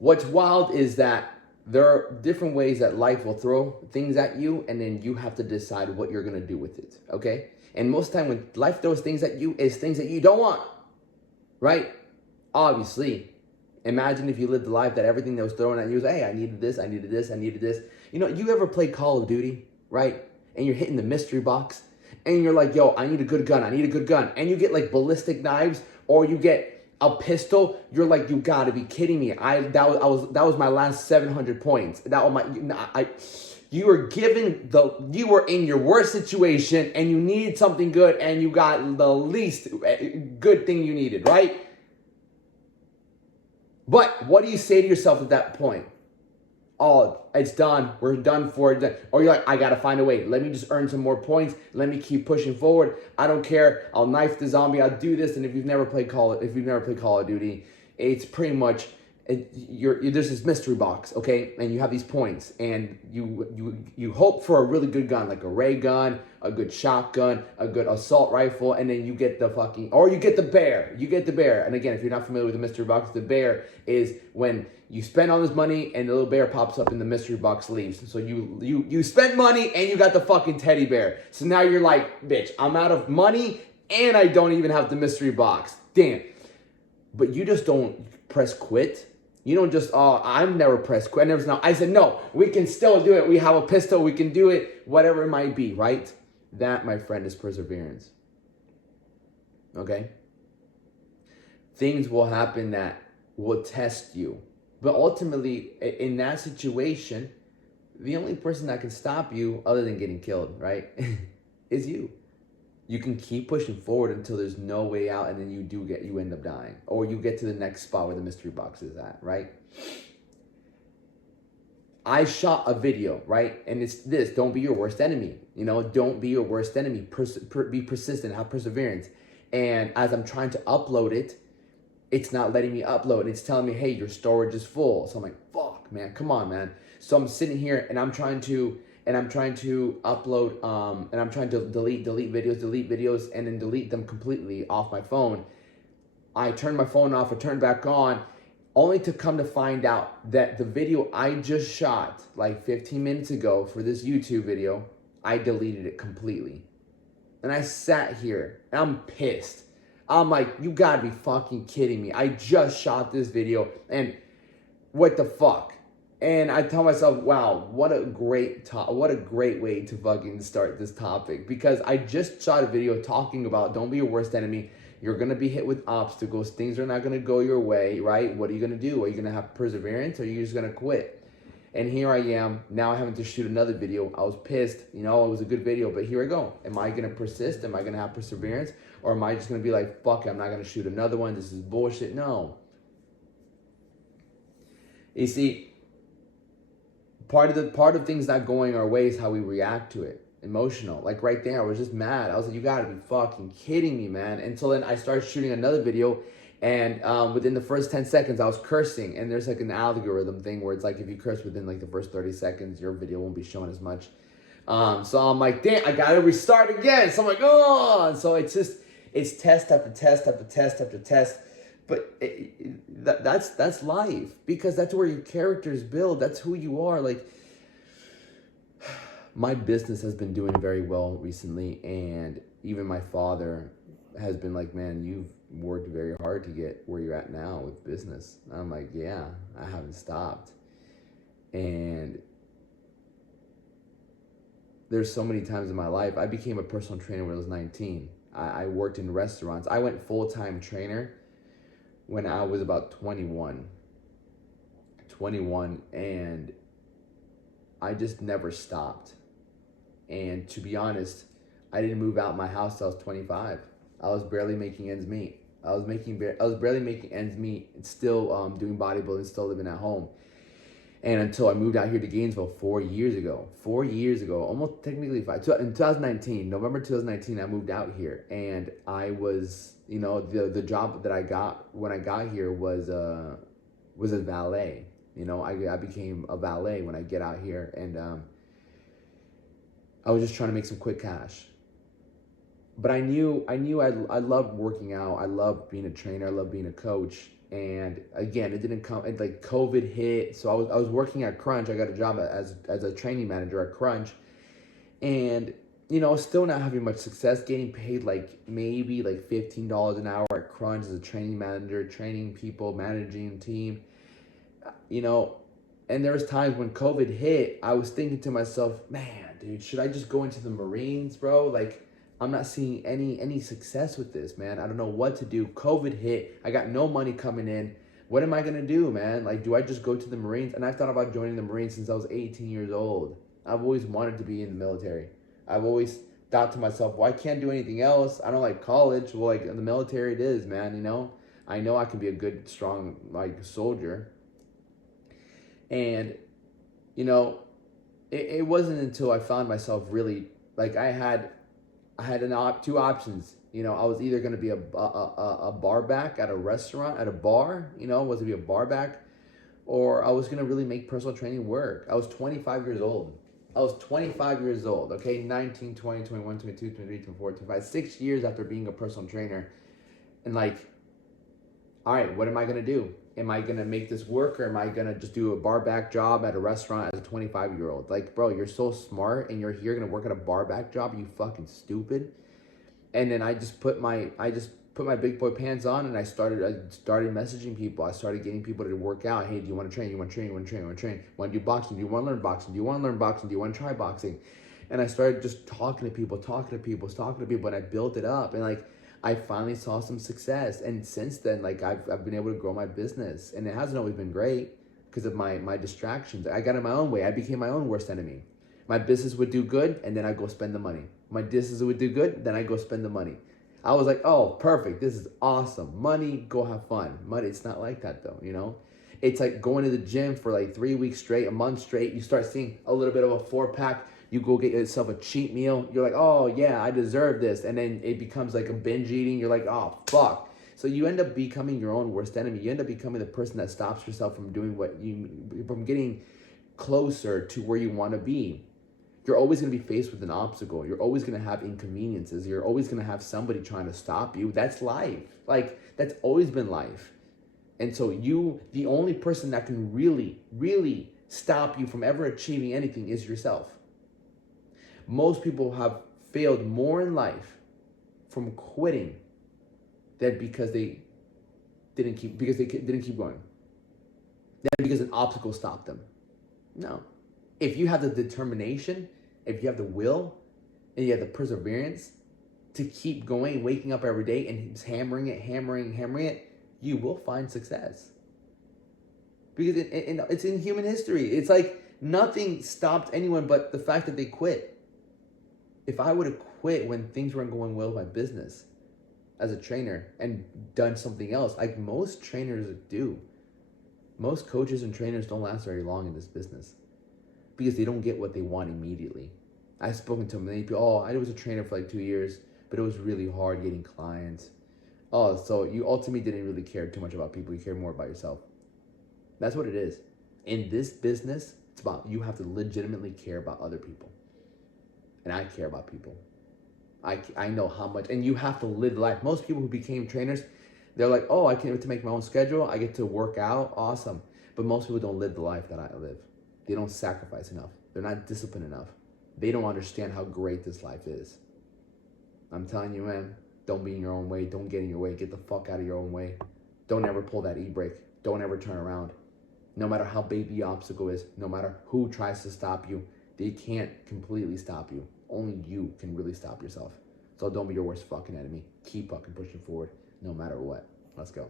What's wild is that there are different ways that life will throw things at you, and then you have to decide what you're gonna do with it. Okay? And most of the time, when life throws things at you, it's things that you don't want, right? Obviously, imagine if you lived a life that everything that was thrown at you was, hey, I needed this, I needed this, I needed this. You ever play Call of Duty, right? And you're hitting the mystery box, and you're like, yo, I need a good gun, I need a good gun. And you get like ballistic knives, or you get a pistol. You're like, you gotta be kidding me. That was my last 700 points. That was my, you were in your worst situation, and you needed something good, and you got the least good thing you needed, right? But what do you say to yourself at that point? Oh, it's done. We're done for it. Or you're like, I gotta find a way. Let me just earn some more points. Let me keep pushing forward. I don't care. I'll knife the zombie. I'll do this. And if you've never played Call of Duty, it's pretty much there's this mystery box, okay? And you have these points, and you hope for a really good gun, like a ray gun, a good shotgun, a good assault rifle, and then you get you get the bear. You get the bear. And again, if you're not familiar with the mystery box, the bear is when you spend all this money and the little bear pops up and the mystery box leaves. So you spend money and you got the fucking teddy bear. So now you're like, bitch, I'm out of money and I don't even have the mystery box. Damn. But you just don't press quit. You don't just, oh, I've never pressed quit. I said, no, we can still do it. We have a pistol. We can do it. Whatever it might be, right? That, my friend, is perseverance. Okay? Things will happen that will test you. But ultimately, in that situation, the only person that can stop you, other than getting killed, right, is you. You can keep pushing forward until there's no way out, and then you end up dying. Or you get to the next spot where the mystery box is at, right? I shot a video, right? And it's this: don't be your worst enemy. Don't be your worst enemy. Be persistent, have perseverance. And as I'm trying to upload it, it's not letting me upload. It's telling me, hey, your storage is full. So I'm like, fuck, man, come on, man. So I'm sitting here and I'm trying to upload, and I'm trying to delete videos, and then delete them completely off my phone. I turned my phone off, I turned back on, only to come to find out that the video I just shot like 15 minutes ago for this YouTube video, I deleted it completely. And I sat here and I'm pissed. I'm like, you gotta be fucking kidding me. I just shot this video and what the fuck? And I tell myself, wow, what a great way to fucking start this topic, because I just shot a video talking about don't be your worst enemy. You're going to be hit with obstacles. Things are not going to go your way, right? What are you going to do? Are you going to have perseverance, or are you just going to quit? And here I am now having to shoot another video. I was pissed. It was a good video, but here I go. Am I going to persist? Am I going to have perseverance? Or am I just going to be like, fuck it, I'm not going to shoot another one. This is bullshit. No. You see, part of things not going our way is how we react to it. Emotional. Like right there, I was just mad. I was like, you gotta be fucking kidding me, man. Until then I started shooting another video, and within the first 10 seconds I was cursing, and there's like an algorithm thing where it's like if you curse within like the first 30 seconds, your video won't be shown as much. So I'm like, damn, I gotta restart again. So I'm like, oh, and so it's test after test after test after test. But that's life, because that's where your characters build. That's who you are. Like, my business has been doing very well recently, and even my father has been like, man, you've worked very hard to get where you're at now with business. And I'm like, yeah, I haven't stopped. And there's so many times in my life. I became a personal trainer when I was 19. I worked in restaurants. I went full-time trainer when I was about 21, and I just never stopped. And to be honest, I didn't move out my house till I was 25. I was barely making ends meet. I was barely making ends meet, and still doing bodybuilding, still living at home. And until I moved out here to Gainesville 4 years ago, almost technically 5, in 2019, November 2019, I moved out here, and I was, the job that I got when I got here was a valet. I became a valet when I get out here, and I was just trying to make some quick cash. But I knew I loved working out. I loved being a trainer. I loved being a coach. And again, it didn't come. Like COVID hit, so I was working at Crunch. I got a job as a training manager at Crunch, and still not having much success. Getting paid like maybe like $15 an hour at Crunch as a training manager, training people, managing a team. You know, and there was times when COVID hit, I was thinking to myself, man, dude, should I just go into the Marines, bro? Like, I'm not seeing any success with this, man. I don't know what to do. COVID hit. I got no money coming in. What am I gonna do, man? Like, do I just go to the Marines? And I've thought about joining the Marines since I was 18 years old. I've always wanted to be in the military. I've always thought to myself, well, I can't do anything else. I don't like college. Well, like, in the military it is, man, I know I can be a good, strong, like, soldier. And, it wasn't until I found myself really, like, I had two options. I was either going to be a bar back at a restaurant, at a bar, was to be a bar back, or I was going to really make personal training work. I was 25 years old. Okay? 19, 20, 21, 22, 23, 24, 25, 6 years after being a personal trainer. And like, all right, what am I going to do? Am I going to make this work, or am I going to just do a bar back job at a restaurant as a 25-year-old? Like, bro, you're so smart and you're here going to work at a bar back job, you fucking stupid. And then I just put my big boy pants on, and I started messaging people. I started getting people to work out. Hey, do you want to train? You want to train? You want to train? You want to train? Want to do boxing? Do you want to learn boxing? Do you want to learn boxing? Do you want to try boxing? And I started just talking to people, and I built it up. And like, I finally saw some success. And since then, like, I've been able to grow my business. And it hasn't always been great because of my distractions. I got in my own way. I became my own worst enemy. My business would do good, and then I go spend the money. My business would do good, then I go spend the money. I was like, oh, perfect. This is awesome. Money, go have fun. Money, it's not like that though, It's like going to the gym for like 3 weeks straight, a month straight. You start seeing a little bit of a 4-pack. You go get yourself a cheat meal. You're like, oh yeah, I deserve this. And then it becomes like a binge eating. You're like, oh, fuck. So you end up becoming your own worst enemy. You end up becoming the person that stops yourself from doing from getting closer to where you want to be. You're always going to be faced with an obstacle. You're always going to have inconveniences. You're always going to have somebody trying to stop you. That's life. Like, that's always been life. And so the only person that can really, really stop you from ever achieving anything is yourself. Most people have failed more in life from quitting than because they didn't keep going. Than because an obstacle stopped them. No. If you have the determination, if you have the will, and you have the perseverance to keep going, waking up every day and hammering it, you will find success. Because it's in human history. It's like nothing stopped anyone but the fact that they quit. If I would have quit when things weren't going well with my business as a trainer and done something else, like most trainers do, most coaches and trainers don't last very long in this business. Because they don't get what they want immediately. I've spoken to many people, I was a trainer for like 2 years, but it was really hard getting clients. Oh, so you ultimately didn't really care too much about people, you care more about yourself. That's what it is. In this business, it's about you have to legitimately care about other people. And I care about people. I know how much, and you have to live life. Most people who became trainers, they're like, oh, I get to make my own schedule, I get to work out, awesome. But most people don't live the life that I live. They don't sacrifice enough. They're not disciplined enough. They don't understand how great this life is. I'm telling you, man, don't be in your own way. Don't get in your way. Get the fuck out of your own way. Don't ever pull that e-brake. Don't ever turn around. No matter how big the obstacle is, no matter who tries to stop you, they can't completely stop you. Only you can really stop yourself. So don't be your worst fucking enemy. Keep fucking pushing forward no matter what. Let's go.